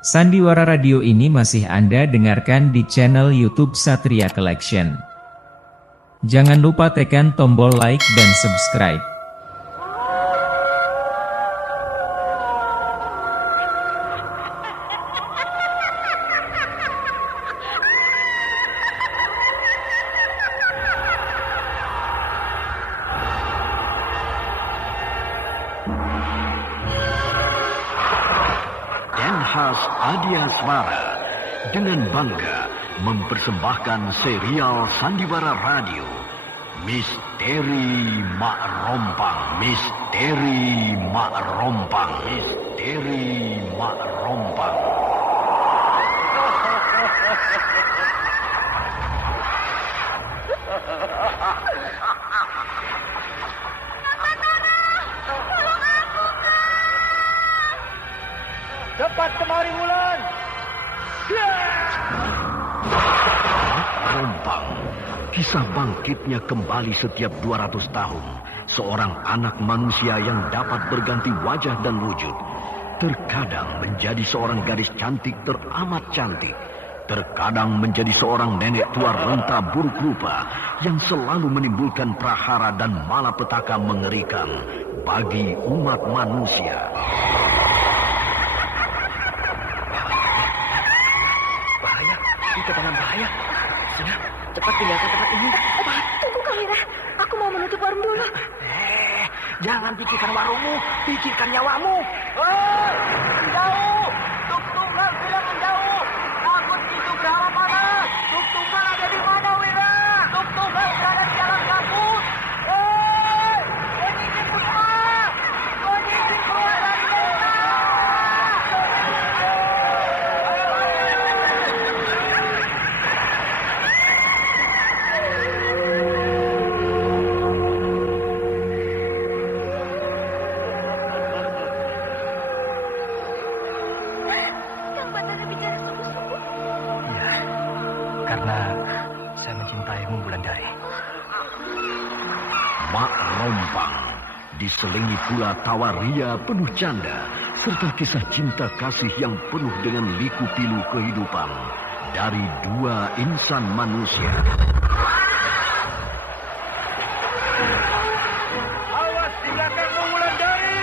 Sandiwara Radio ini masih Anda dengarkan di channel YouTube Satria Collection. Jangan lupa tekan tombol like dan subscribe. Khas Adiasmara dengan bangga mempersembahkan serial Sandiwara Radio Misteri Mak Rompang, Misteri Mak Rompang, Misteri Mak Rompang. Cepat kemari, Wulan! Rompang, kisah bangkitnya kembali setiap 200 tahun. Seorang anak manusia yang dapat berganti wajah dan wujud. Terkadang menjadi seorang gadis cantik teramat cantik. Terkadang menjadi seorang nenek tua renta buruk rupa yang selalu menimbulkan prahara dan malapetaka mengerikan bagi umat manusia. Kita dalam bahaya. Sudah, cepat tinggalkan tempat ini. Tunggu, Kalira. Aku mau menutup warung dulu. Jangan pikirkan warungmu, pikirkan nyawamu. Hei, menjauh! Tuk-tunggal bilang menjauh. Takut itu berapa panas. Tuk-tunggal ada di mana, Wira? Tuk-tunggal berada di dalam kabut. Hei, ini keluar. Ini keluar dari desa. Karena saya mencintaimu, Wulandari. Mak Rompang diselingi pula tawa ria penuh canda serta kisah cinta kasih yang penuh dengan liku-pilu kehidupan dari dua insan manusia. Awas di belakangmu, Wulandari!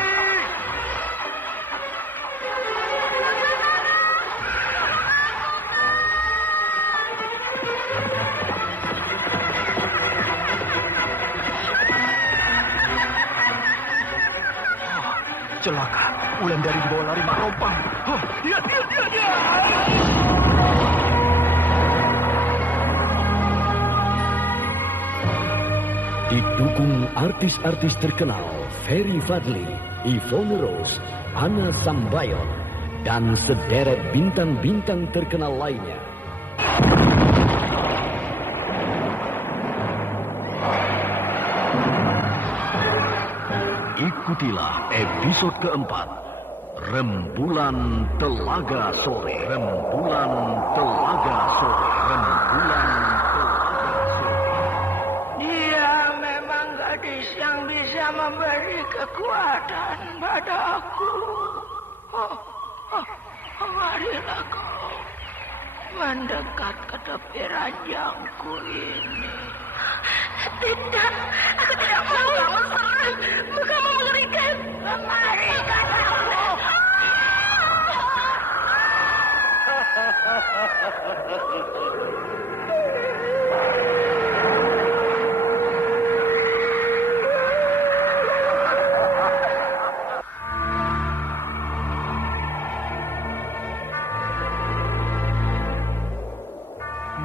Celaka, Wulandari dibawa lari Mak Rompang. Dia. Didukung artis-artis terkenal Ferry Fadli, Yvonne Rose, Anna Sambayon, dan sederet bintang-bintang terkenal lainnya. Ikutilah episode keempat, Rembulan Telaga Sore. Rembulan Telaga Sore. Rembulan Telaga Sore. Dia memang gadis yang bisa memberi kekuatan padaku. Marilah kau mendekat ke tepi ranjangku ini. Tidak, aku tidak mau. Kamu mengerikan. Mengerikan aku.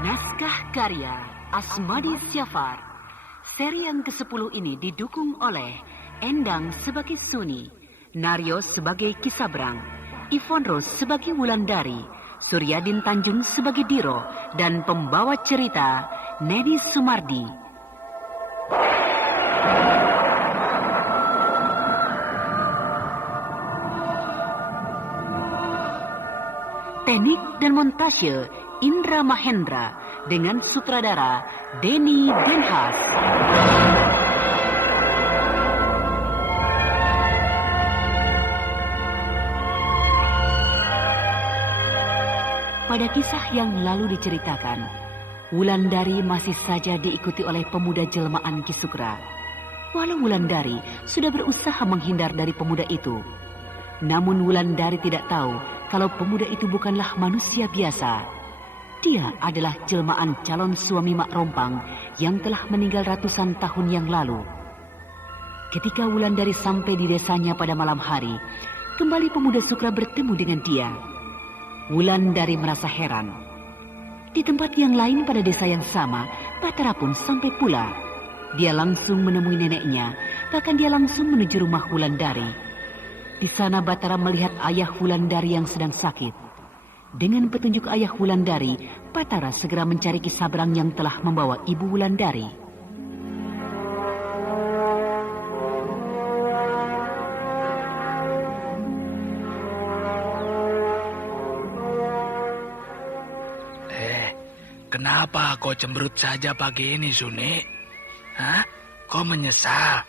Naskah karya Asmadi Syafar. Seri yang ke-10 ini didukung oleh Endang sebagai Suni, Naryo sebagai Kisabrang, Yvonne Rose sebagai Wulandari, Suryadin Tanjung sebagai Diro, dan pembawa cerita Nedi Sumardi. Teknik dan montase Indra Mahendra dengan sutradara Denny Denhas. Pada kisah yang lalu diceritakan, Wulandari masih saja diikuti oleh pemuda jelmaan Ki Sukra. Walau Wulandari sudah berusaha menghindar dari pemuda itu, namun Wulandari tidak tahu kalau pemuda itu bukanlah manusia biasa. Dia adalah jelmaan calon suami Mak Rompang yang telah meninggal ratusan tahun yang lalu. Ketika Wulandari sampai di desanya pada malam hari, kembali pemuda Sukra bertemu dengan dia. Wulandari merasa heran. Di tempat yang lain pada desa yang sama, Batara pun sampai pula. Dia langsung menemui neneknya, bahkan dia langsung menuju rumah Wulandari. Di sana Batara melihat ayah Wulandari yang sedang sakit. Dengan petunjuk ayah Wulandari, Batara segera mencari Ki Sabrang yang telah membawa ibu Wulandari. Kenapa kau cemberut saja pagi ini, Suni? Hah? Kau menyesal?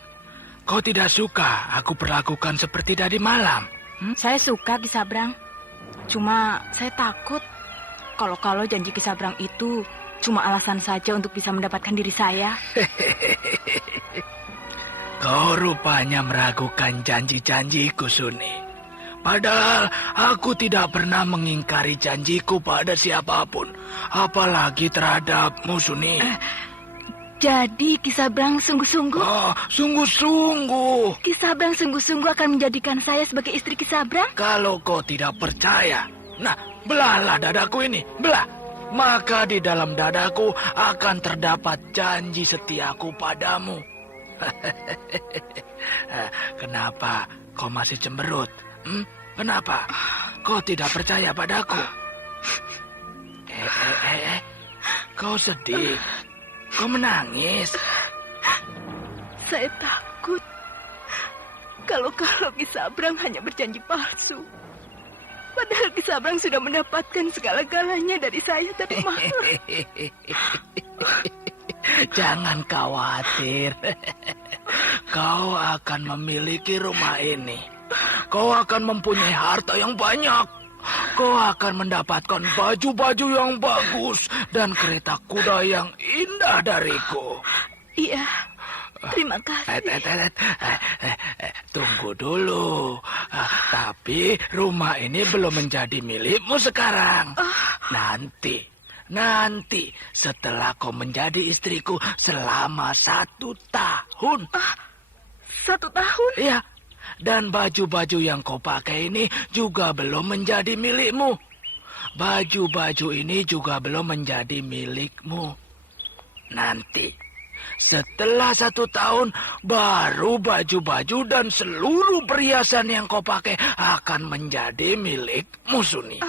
Kau tidak suka aku perlakukan seperti tadi malam? Saya suka Ki Sabrang. Cuma saya takut kalau janji Ki Sabrang itu cuma alasan saja untuk bisa mendapatkan diri saya. Kau rupanya meragukan janji-janjiku, Suni. Padahal aku tidak pernah mengingkari janjiku pada siapapun, apalagi terhadapmu, Suni. Jadi Ki Sabrang sungguh-sungguh? Oh, sungguh-sungguh. Ki Sabrang sungguh-sungguh akan menjadikan saya sebagai istri Ki Sabrang? Kalau kau tidak percaya, nah, belahlah dadaku ini, belah. Maka di dalam dadaku akan terdapat janji setiaku padamu. Kenapa kau masih cemberut? Kenapa? Kau tidak percaya padaku? Kau sedih? Kau menangis? Saya takut kalau Ki Sabrang hanya berjanji palsu. Padahal Ki Sabrang sudah mendapatkan segala-galanya dari saya tadi malam. Jangan khawatir. Kau akan memiliki rumah ini. Kau akan mempunyai harta yang banyak. Kau akan mendapatkan baju-baju yang bagus dan kereta kuda yang indah dariku. Iya, terima kasih. Tunggu dulu. Tapi rumah ini belum menjadi milikmu sekarang. Nanti setelah kau menjadi istriku selama 1 tahun. 1 tahun? Iya. Dan baju-baju yang kau pakai ini juga belum menjadi milikmu. Baju-baju ini juga belum menjadi milikmu. Nanti, setelah 1 tahun, baru baju-baju dan seluruh perhiasan yang kau pakai akan menjadi milikmu, Suni.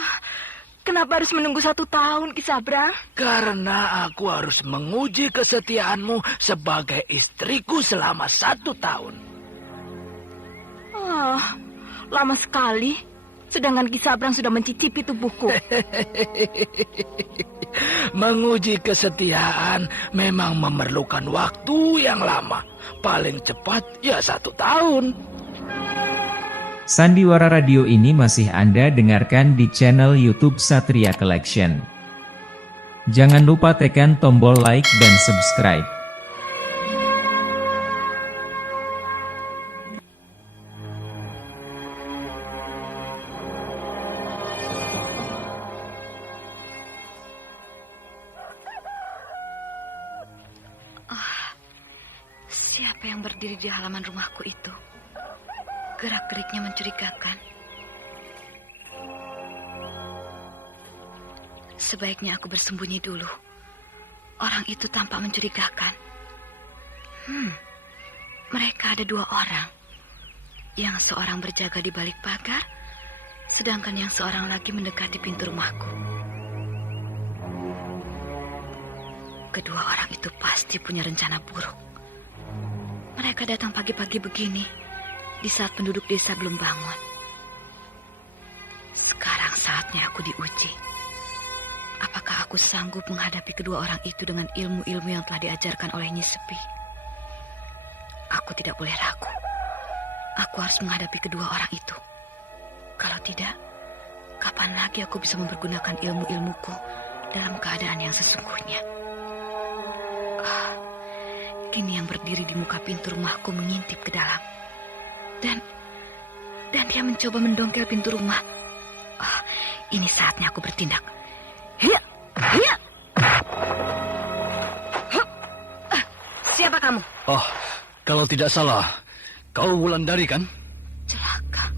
Kenapa harus menunggu 1 tahun, Ki Sabrang? Karena aku harus menguji kesetiaanmu sebagai istriku selama 1 tahun. Lama sekali. Sedangkan Ki Sabrang sudah mencicipi tubuhku. Menguji kesetiaan memang memerlukan waktu yang lama. Paling cepat ya 1 tahun. Sandiwara Radio ini masih Anda dengarkan di channel YouTube Satria Collection. Jangan lupa tekan tombol like dan subscribe. Siapa yang berdiri di halaman rumahku itu? Gerak-geriknya mencurigakan. Sebaiknya aku bersembunyi dulu. Orang itu tampak mencurigakan. Mereka ada 2 orang. Yang seorang berjaga di balik pagar, sedangkan yang seorang lagi mendekati pintu rumahku. Kedua orang itu pasti punya rencana buruk. Mereka datang pagi-pagi begini, di saat penduduk desa belum bangun. Sekarang saatnya aku diuji. Apakah aku sanggup menghadapi kedua orang itu dengan ilmu-ilmu yang telah diajarkan oleh Nyi Sepi? Aku tidak boleh ragu. Aku harus menghadapi kedua orang itu. Kalau tidak, Kapan lagi aku bisa mempergunakan ilmu-ilmuku dalam keadaan yang sesungguhnya? Kini yang berdiri di muka pintu rumahku mengintip ke dalam. Dan dia mencoba mendongkel pintu rumah. Ini saatnya aku bertindak. Hiya! Hiya! Siapa kamu? Oh, kalau tidak salah, kau Wulandari kan? Celaka.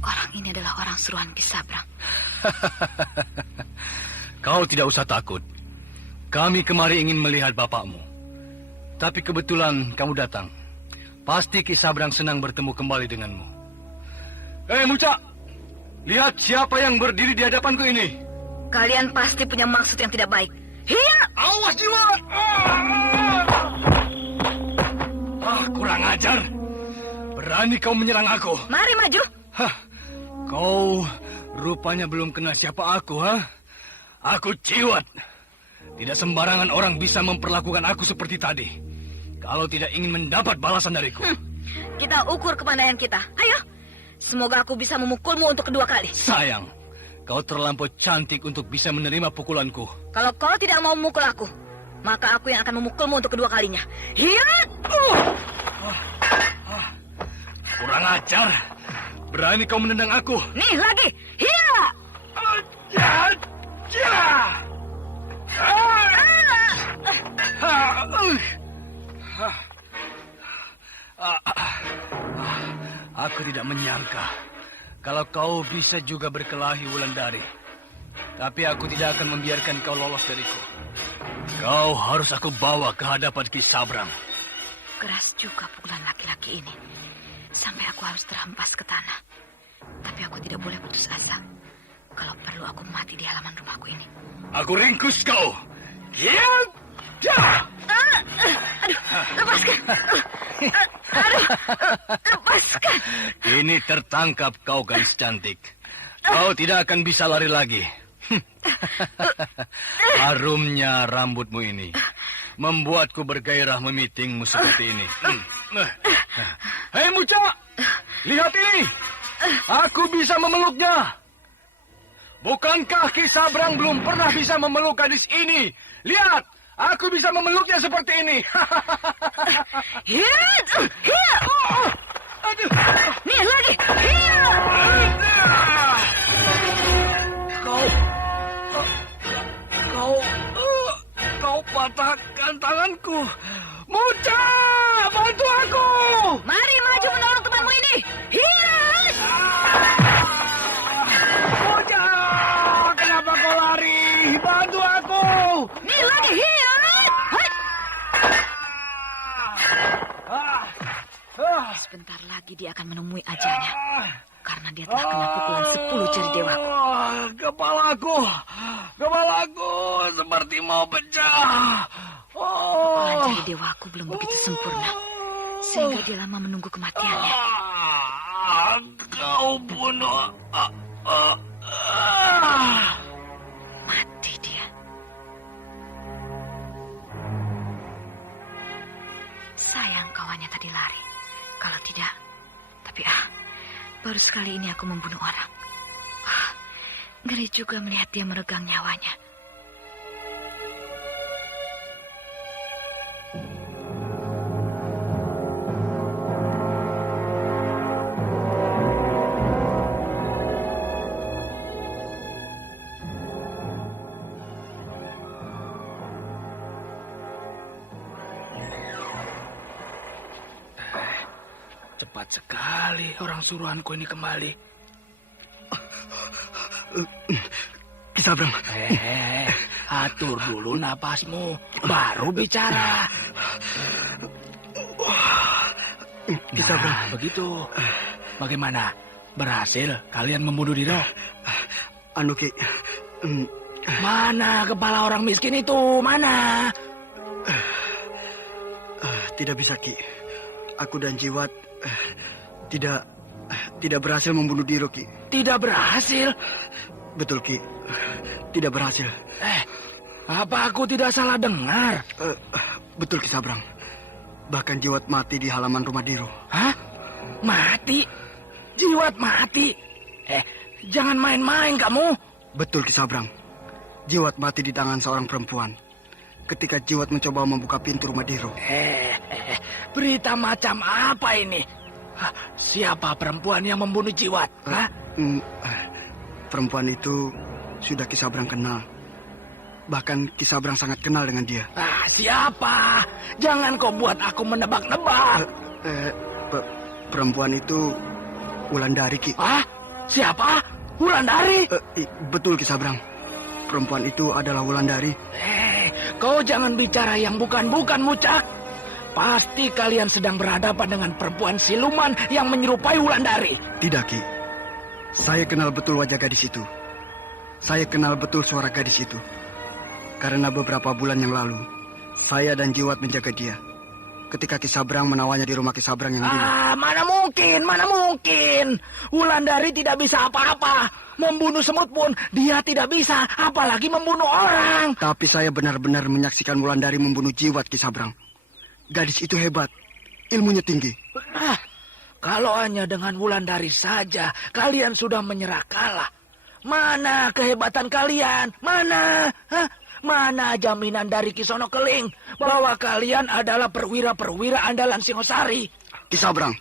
Orang ini adalah orang suruhan Ki Sabrang. Kau tidak usah takut. Kami kemari ingin melihat bapakmu. Tapi kebetulan kamu datang. Pasti Ki Sabrang senang bertemu kembali denganmu. Muca! Lihat siapa yang berdiri di hadapanku ini. Kalian pasti punya maksud yang tidak baik. Hiya! Awas jiwa! Kurang ajar. Berani kau menyerang aku. Mari maju. Kau rupanya belum kenal siapa aku, ha? Aku Ciwat. Tidak sembarangan orang bisa memperlakukan aku seperti tadi. Kalau tidak ingin mendapat balasan dariku. Kita ukur kepandaian kita. Ayo. Semoga aku bisa memukulmu untuk kedua kali. Sayang, kau terlampau cantik untuk bisa menerima pukulanku. Kalau kau tidak mau memukul aku, maka aku yang akan memukulmu untuk kedua kalinya. Hiya! Kurang ajar. Berani kau menendang aku. Nih lagi. Hiya! Aku tidak menyangka kalau kau bisa juga berkelahi Wulandari. Tapi aku tidak akan membiarkan kau lolos dariku. Kau harus aku bawa ke hadapan Ki Sabrang. Keras juga pukulan laki-laki ini. Sampai aku harus terhempas ke tanah. Tapi aku tidak boleh putus asa. Kalau perlu aku mati di halaman rumahku ini. Aku ringkus kau. Lepaskan. Lepaskan. Ini tertangkap kau, gadis cantik. Kau tidak akan bisa lari lagi. Harumnya rambutmu ini membuatku bergairah memitingmu seperti ini. Hei Muca, lihat ini. Aku bisa memeluknya. Bukankah Ki Sabrang belum pernah bisa memeluk gadis ini? Lihat, aku bisa memeluknya seperti ini. Nih lagi. Kau patahkan tanganku. Muca, bantu aku. Mari maju menolong temanmu ini. Muca, kenapa kau lari? Bantu aku. Nih lagi. Sebentar lagi dia akan menemui ajalnya. Karena dia telah kena pukulan 10 jari dewaku. Kepalaku seperti mau pecah. Pukulan jari dewaku belum begitu sempurna. Sehingga dia lama menunggu kematiannya. Kau bunuh. Mati dia. Sayang kawannya tadi lari. Kalau tidak, tapi baru sekali ini aku membunuh orang. Ngeri juga melihat dia meregang nyawanya. Cepat sekali orang suruhanku ini kembali. Ki Sabrang. Atur dulu napasmu, baru bicara. Ki Sabrang. Begitu. Bagaimana? Berhasil kalian membunuh Dino? Anu Ki. Mana kepala orang miskin itu? Mana? Tidak bisa Ki. Aku dan Jiwat tidak berhasil membunuh Diro Ki. Tidak berhasil? Betul Ki. Tidak berhasil. Apa aku tidak salah dengar? Betul Ki Sabrang. Bahkan Jiwat mati di halaman rumah Diro. Hah? Mati? Jiwat mati? Jangan main-main kamu. Betul Ki Sabrang. Jiwat mati di tangan seorang perempuan ketika Jiwat mencoba membuka pintu rumah Diro. Berita macam apa ini? Hah, siapa perempuan yang membunuh Jiwat? Hah? Perempuan itu sudah Ki Sabrang kenal. Bahkan Ki Sabrang sangat kenal dengan dia. Siapa? Jangan kau buat aku menebak-nebak. Perempuan itu Wulandari, Ki. Siapa? Wulandari? Betul Ki Sabrang. Perempuan itu adalah Wulandari. Kau jangan bicara yang bukan-bukan, Mucak. Pasti kalian sedang berhadapan dengan perempuan siluman yang menyerupai Wulandari. Tidak, Ki. Saya kenal betul wajah gadis itu. Saya kenal betul suara gadis itu. Karena beberapa bulan yang lalu, saya dan Jiwat menjaga dia. Ketika Ki Sabrang menawannya di rumah Ki Sabrang yang dulu. Mana mungkin. Wulandari tidak bisa apa-apa. Membunuh semut pun dia tidak bisa, apalagi membunuh orang. Tapi saya benar-benar menyaksikan Wulandari membunuh Jiwat, Ki Sabrang. Gadis itu hebat, ilmunya tinggi. Kalau hanya dengan Wulandari saja, kalian sudah menyerah kalah. Mana kehebatan kalian? Mana? Mana jaminan dari Kisono Keling bahwa kalian adalah perwira-perwira andalan Singosari? Ki Sabrang,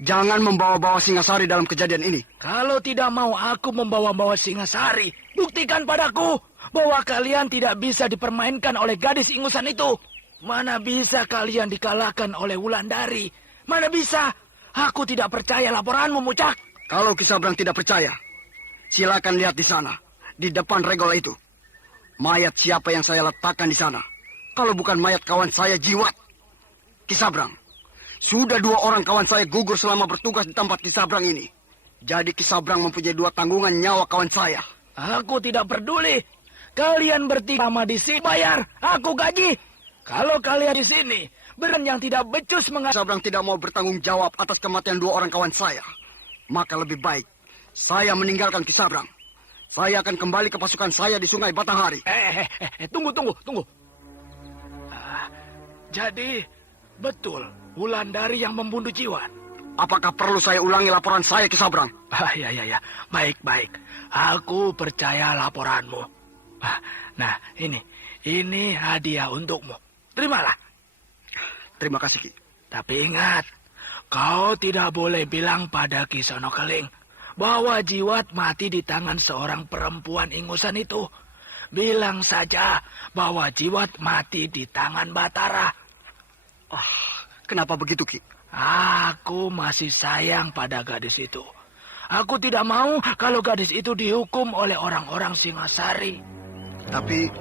jangan membawa-bawa Singasari dalam kejadian ini. Kalau tidak mau aku membawa-bawa Singasari, buktikan padaku bahwa kalian tidak bisa dipermainkan oleh gadis ingusan itu. Mana bisa kalian dikalahkan oleh Wulandari? Mana bisa? Aku tidak percaya laporanmu, Mucak. Kalau Ki Sabrang tidak percaya, silakan lihat di sana, di depan regol itu. Mayat siapa yang saya letakkan di sana? Kalau bukan mayat kawan saya Jiwat. Ki Sabrang, sudah 2 orang kawan saya gugur selama bertugas di tempat Ki Sabrang ini. Jadi Ki Sabrang mempunyai 2 tanggungan nyawa kawan saya. Aku tidak peduli. Kalian bertiga lama di sini bayar. Aku gaji. Kalau kalian di sini, beren yang tidak becus Ki Sabrang tidak mau bertanggung jawab atas kematian 2 orang kawan saya. Maka lebih baik saya meninggalkan Ki Sabrang. Saya akan kembali ke pasukan saya di Sungai Batanghari. Tunggu. Jadi, betul Wulandari yang membunuh Jiwat. Apakah perlu saya ulangi laporan saya, Ki Sabrang? Ya. Baik. Aku percaya laporanmu. Nah, ini hadiah untukmu. Terimalah. Terima kasih, Ki. Tapi ingat, kau tidak boleh bilang pada Kisono Keling bahwa Jiwat mati di tangan seorang perempuan ingusan itu. Bilang saja bahwa Jiwat mati di tangan Batara. Kenapa begitu, Ki? Aku masih sayang pada gadis itu. Aku tidak mau kalau gadis itu dihukum oleh orang-orang Singasari. Tapi...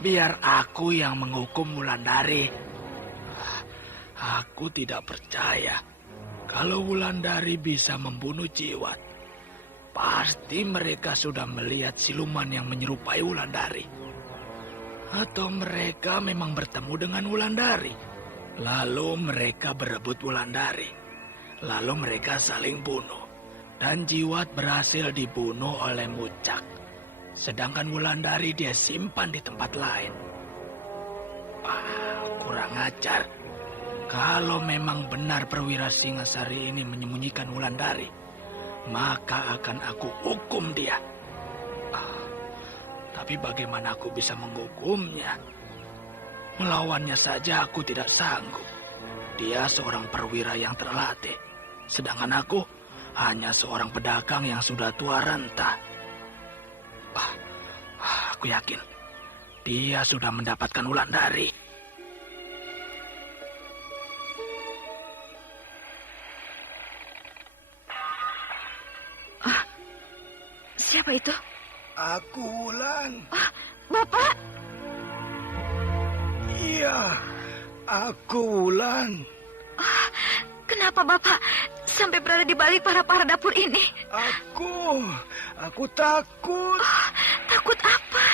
Biar aku yang menghukum Wulandari. Aku tidak percaya kalau Wulandari bisa membunuh Jiwat. Pasti mereka sudah melihat siluman yang menyerupai Wulandari. Atau mereka memang bertemu dengan Wulandari. Lalu mereka berebut Wulandari. Lalu mereka saling bunuh. Dan Jiwat berhasil dibunuh oleh Mucak. Sedangkan Wulandari dia simpan di tempat lain. Kurang ajar. Kalau memang benar perwira Singasari ini menyembunyikan Wulandari, maka akan aku hukum dia. Tapi bagaimana aku bisa menghukumnya? Melawannya saja aku tidak sanggup. Dia seorang perwira yang terlatih, sedangkan aku hanya seorang pedagang yang sudah tua renta. Aku yakin dia sudah mendapatkan Wulandari. Siapa itu? Aku, Wulan. Bapak? Iya, aku, Wulan. Kenapa Bapak sampai berada di balik para dapur ini? Aku takut. Takut apa?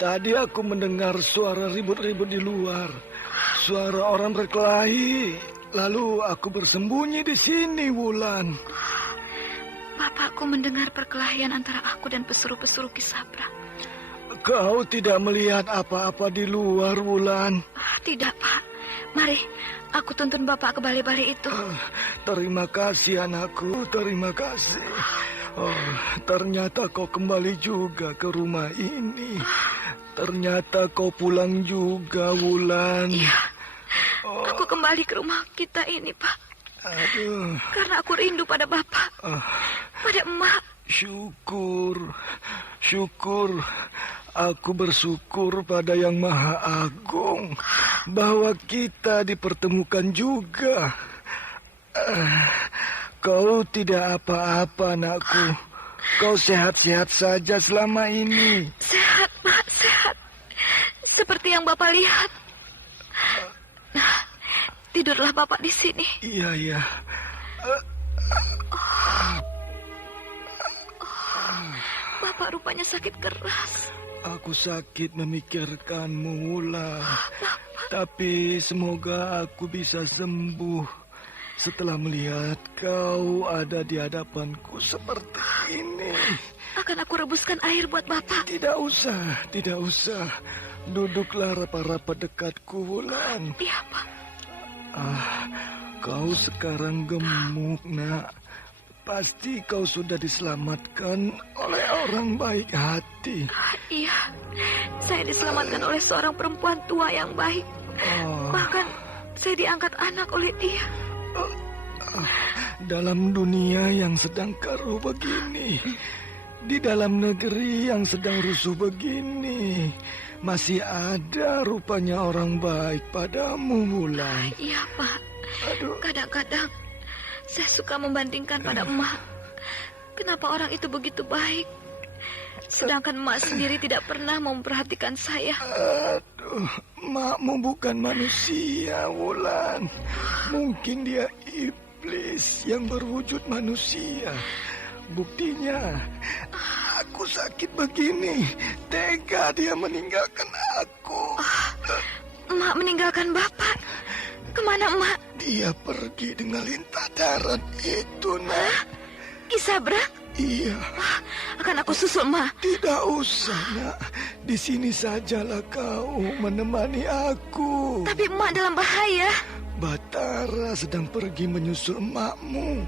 Tadi aku mendengar suara ribut-ribut di luar. Suara orang berkelahi. Lalu aku bersembunyi di sini, Wulan. Bapakku mendengar perkelahian antara aku dan pesuruh-pesuruh Ki Sabrang. Kau tidak melihat apa-apa di luar, Wulan? Tidak, Pak. Mari, aku tuntun Bapak ke balai-balai itu. Terima kasih anakku, terima kasih. Oh, ternyata kau kembali juga ke rumah ini. Ternyata kau pulang juga, Wulan. Iya, aku kembali ke rumah kita ini, Pak. Aduh. Karena aku rindu pada Bapak, pada Emak. Syukur. Aku bersyukur pada Yang Maha Agung bahwa kita dipertemukan juga. Kau tidak apa-apa, anakku. Kau sehat-sehat saja selama ini. Sehat, Pak, sehat. Seperti yang Bapak lihat. Nah, tidurlah Bapak di sini. Iya. Bapak rupanya sakit keras. Aku sakit memikirkanmu, Wulan. Tapi semoga aku bisa sembuh setelah melihat kau ada di hadapanku seperti ini. Akan aku rebuskan air buat Bapak. Tidak usah. Duduklah rapat-rapat dekatku, Wulan. Iya, Pak. Kau sekarang gemuk, Nak. Pasti kau sudah diselamatkan oleh orang baik hati. Iya, saya diselamatkan oleh seorang perempuan tua yang baik. Bahkan saya diangkat anak oleh dia. Dalam dunia yang sedang keruh begini, di dalam negeri yang sedang rusuh begini, masih ada rupanya orang baik padamu, Wulan. Iya, Pak. Kadang-kadang saya suka membandingkan pada Emak. Kenapa orang itu begitu baik, sedangkan Emak sendiri tidak pernah memperhatikan saya. Aduh, Makmu bukan manusia, Wulan. Mungkin dia iblis yang berwujud manusia. Buktinya, aku sakit begini, tega dia meninggalkan aku. Emak meninggalkan Bapak? Kemana, Emak? Dia pergi dengan lintah darat itu, Nak. Kisabrang? Iya. Akan aku susul, Emak. Tidak usah, Nak. Di sini sajalah kau menemani aku. Tapi Emak dalam bahaya. Batara sedang pergi menyusul emakmu.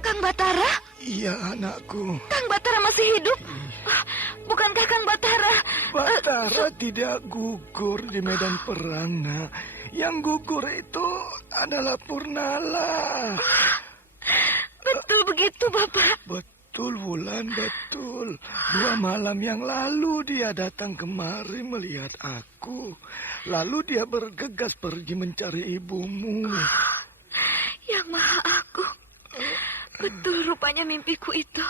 Kang Batara? Iya, anakku. Kang Batara masih hidup? Bukankah Kang Batara? Batara tidak gugur di medan perang, Nak. Yang gugur itu adalah Purnala. Betul begitu, Bapak? Betul, Wulan, betul. 2 malam yang lalu dia datang kemari melihat aku. Lalu dia bergegas pergi mencari ibumu. Yang Maha Agung. Betul rupanya mimpiku itu.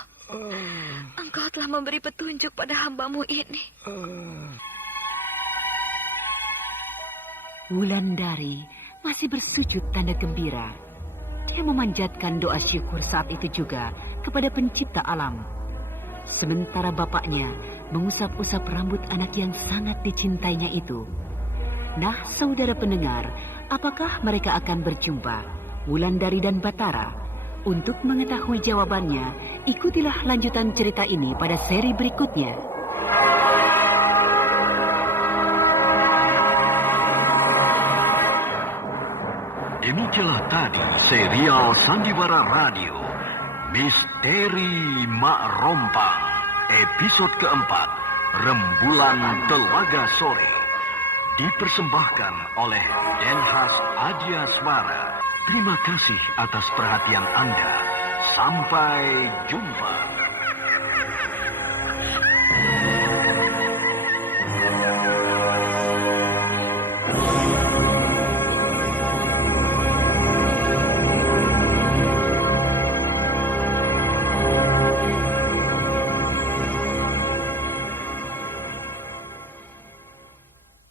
Engkau telah memberi petunjuk pada hamba-Mu ini. Wulandari masih bersujud tanda gembira. Dia memanjatkan doa syukur saat itu juga kepada pencipta alam. Sementara bapaknya mengusap-usap rambut anak yang sangat dicintainya itu. Nah, saudara pendengar, apakah mereka akan berjumpa, Wulandari dan Batara? Untuk mengetahui jawabannya, ikutilah lanjutan cerita ini pada seri berikutnya. Demikianlah tadi serial Sandiwara Radio Misteri Mak Rompang, episode keempat, Rembulan Telaga Sore, dipersembahkan oleh Denhas Adyasmara. Terima kasih atas perhatian Anda. Sampai jumpa.